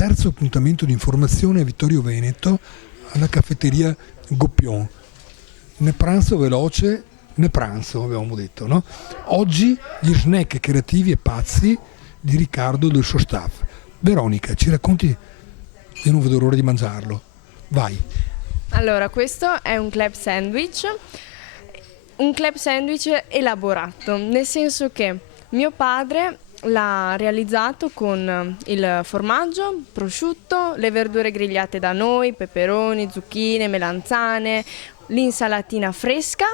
terzo appuntamento di informazione a Vittorio Veneto, alla caffetteria Goppion. Ne pranzo veloce, ne pranzo avevamo detto, no? Oggi gli snack creativi e pazzi di Riccardo del suo staff. Veronica, ci racconti? Io non vedo l'ora di mangiarlo. Vai. Allora, questo è un club sandwich elaborato, nel senso che mio padre l'ha realizzato con il formaggio, prosciutto, le verdure grigliate da noi, peperoni, zucchine, melanzane, l'insalatina fresca,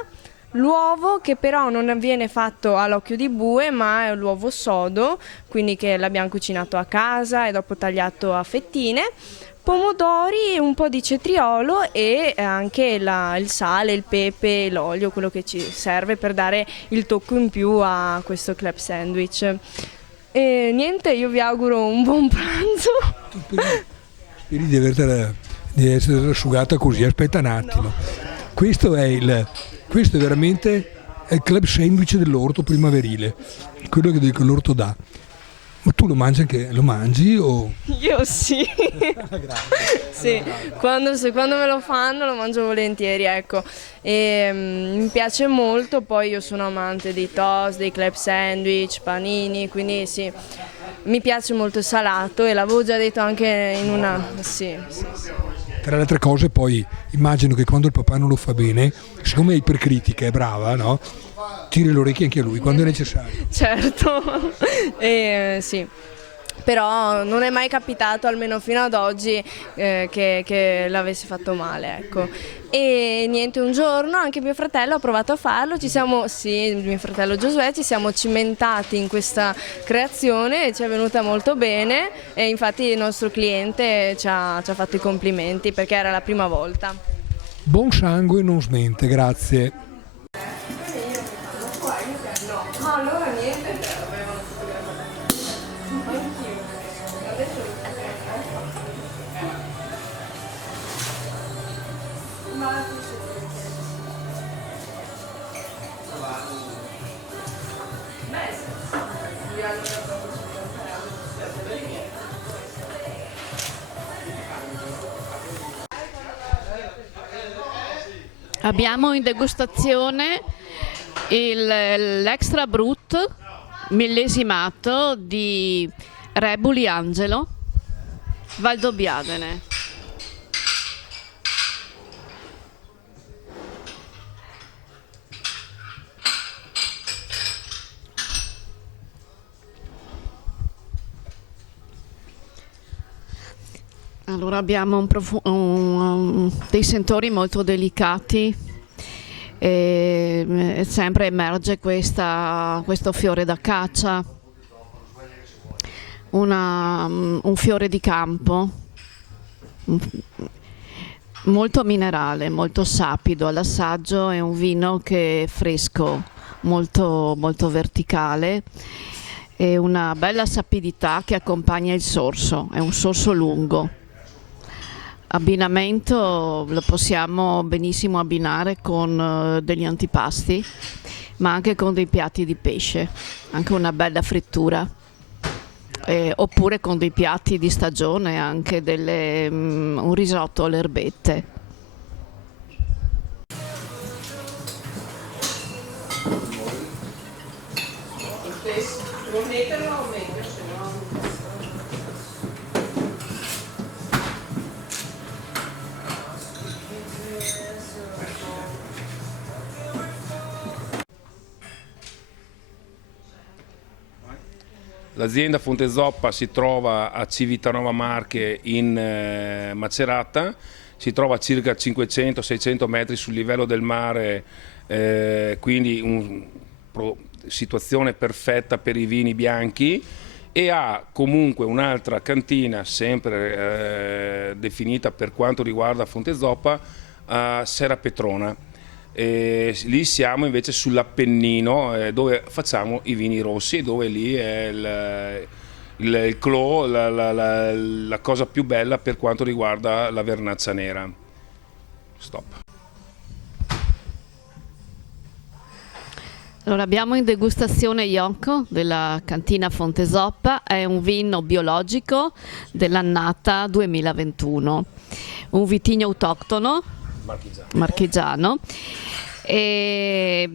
l'uovo che però non viene fatto all'occhio di bue ma è l'uovo sodo, quindi che l'abbiamo cucinato a casa e dopo tagliato a fettine, pomodori, un po' di cetriolo e anche il sale, il pepe, l'olio, quello che ci serve per dare il tocco in più a questo club sandwich. E niente, io vi auguro un buon pranzo. Speri di essere asciugata così, aspetta un attimo. No. Questo è veramente il club sandwich dell'orto primaverile, quello che l'orto dà. Ma tu lo mangi o? Io sì. Sì, quando me lo fanno lo mangio volentieri, ecco. E mi piace molto, poi io sono amante dei toast, dei club sandwich, panini, quindi sì, mi piace molto il salato e l'avevo già detto anche in una... Sì. Tra le altre cose poi immagino che quando il papà non lo fa bene, siccome è ipercritica, è brava, no? Tiri le orecchie anche a lui quando è necessario. Certo, sì. Però non è mai capitato, almeno fino ad oggi, che l'avessi fatto male, ecco. E niente, un giorno anche mio fratello ha provato a farlo, mio fratello Giosuè, ci siamo cimentati in questa creazione e ci è venuta molto bene e infatti il nostro cliente ci ha fatto i complimenti perché era la prima volta. Buon sangue non smente, grazie. No, allora niente. Abbiamo in degustazione l'extra brut millesimato di Rebuli Angelo, Valdobbiadene. Allora abbiamo dei sentori molto delicati e sempre emerge questo fiore d'acacia, un fiore di campo molto minerale, molto sapido all'assaggio. È un vino che è fresco, molto, molto verticale e una bella sapidità che accompagna il sorso, è un sorso lungo. Abbinamento lo possiamo benissimo abbinare con degli antipasti, ma anche con dei piatti di pesce, anche una bella frittura, oppure con dei piatti di stagione, anche un risotto alle erbette. L'azienda Fonte Zoppa si trova a Civitanova Marche in Macerata, si trova a circa 500-600 metri sul livello del mare, quindi situazione perfetta per i vini bianchi, e ha comunque un'altra cantina sempre definita per quanto riguarda Fonte Zoppa a Serra Petrona. E lì siamo invece sull'Appennino, dove facciamo i vini rossi, dove lì è il clou, la cosa più bella per quanto riguarda la vernaccia nera. Stop. Allora, abbiamo in degustazione Iocco della cantina Fonte Zoppa, è un vino biologico dell'annata 2021, un vitigno autoctono marchigiano. E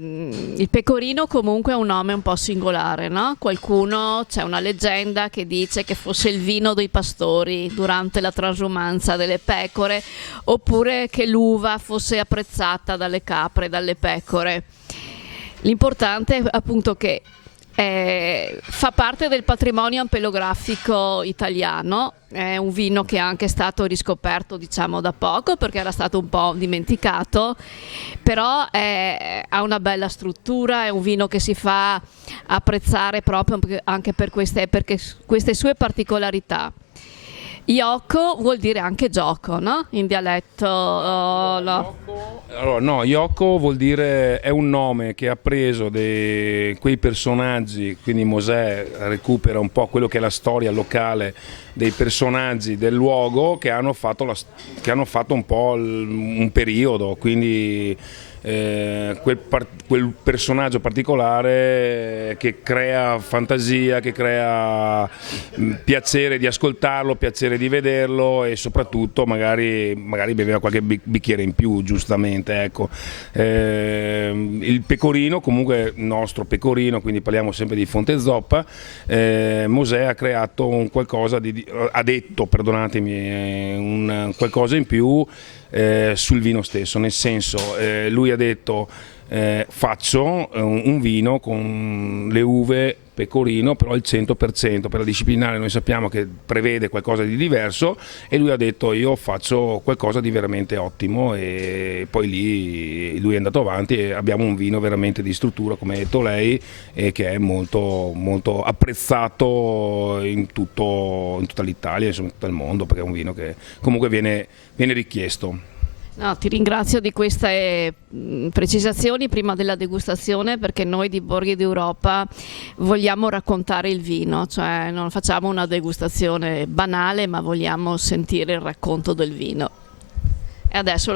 il pecorino comunque è un nome un po' singolare, no? C'è una leggenda che dice che fosse il vino dei pastori durante la transumanza delle pecore, oppure che l'uva fosse apprezzata dalle capre e dalle pecore. L'importante è appunto che fa parte del patrimonio ampelografico italiano, è un vino che è anche stato riscoperto diciamo da poco perché era stato un po' dimenticato, però ha una bella struttura, è un vino che si fa apprezzare proprio anche per queste sue particolarità. Iocco vuol dire anche gioco, no? In dialetto no. Allora, no, Iocco vuol dire, è un nome che ha preso quei personaggi, quindi Mosè recupera un po' quello che è la storia locale dei personaggi del luogo che hanno fatto un po' un periodo, quindi quel personaggio particolare che crea fantasia, che crea piacere di ascoltarlo, piacere di vederlo e soprattutto magari beveva qualche bicchiere in più, giustamente, ecco. Il pecorino, comunque il nostro pecorino, quindi parliamo sempre di Fonte Zoppa, Mosè ha creato un qualcosa ha detto, perdonatemi, un qualcosa in più sul vino stesso, nel senso lui ha detto faccio un vino con le uve pecorino però al 100%, per la disciplinare noi sappiamo che prevede qualcosa di diverso e lui ha detto io faccio qualcosa di veramente ottimo e poi lì lui è andato avanti e abbiamo un vino veramente di struttura, come ha detto lei, e che è molto, molto apprezzato in tutta l'Italia, insomma in tutto il mondo, perché è un vino che comunque viene richiesto. No, ti ringrazio di queste precisazioni prima della degustazione, perché noi di Borghi d'Europa vogliamo raccontare il vino, cioè non facciamo una degustazione banale, ma vogliamo sentire il racconto del vino. E adesso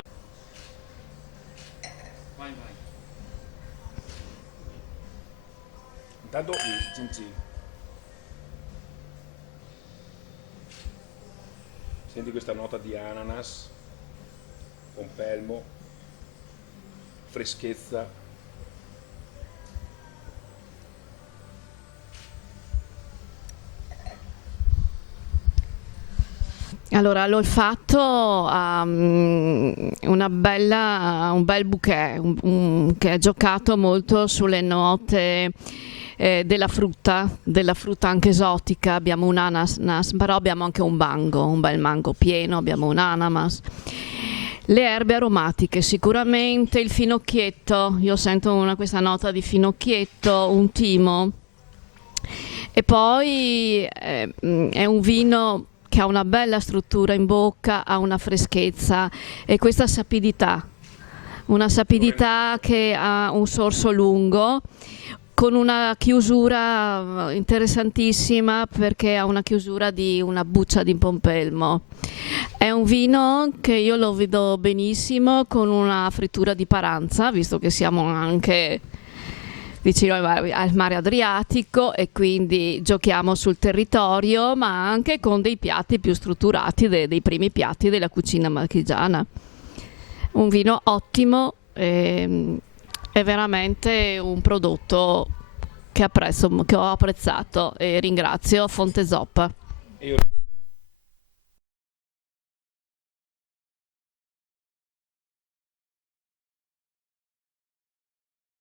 Intanto il cin cin. Senti questa nota di ananas, pompelmo, freschezza. allora l'olfatto ha un bel bouquet che è giocato molto sulle note della frutta anche esotica. Abbiamo un ananas, però abbiamo anche un bel mango pieno, abbiamo un ananas. Le erbe aromatiche, sicuramente il finocchietto, io sento questa nota di finocchietto, un timo, e poi è un vino che ha una bella struttura in bocca, ha una freschezza e questa sapidità, una sapidità che ha un sorso lungo, con una chiusura interessantissima perché ha una chiusura di una buccia di pompelmo. È un vino che io lo vedo benissimo con una frittura di Paranza, visto che siamo anche vicino al mare Adriatico e quindi giochiamo sul territorio, ma anche con dei piatti più strutturati, dei primi piatti della cucina marchigiana. Un vino ottimo. È veramente un prodotto che ho apprezzato e ringrazio Fonte Zoppa.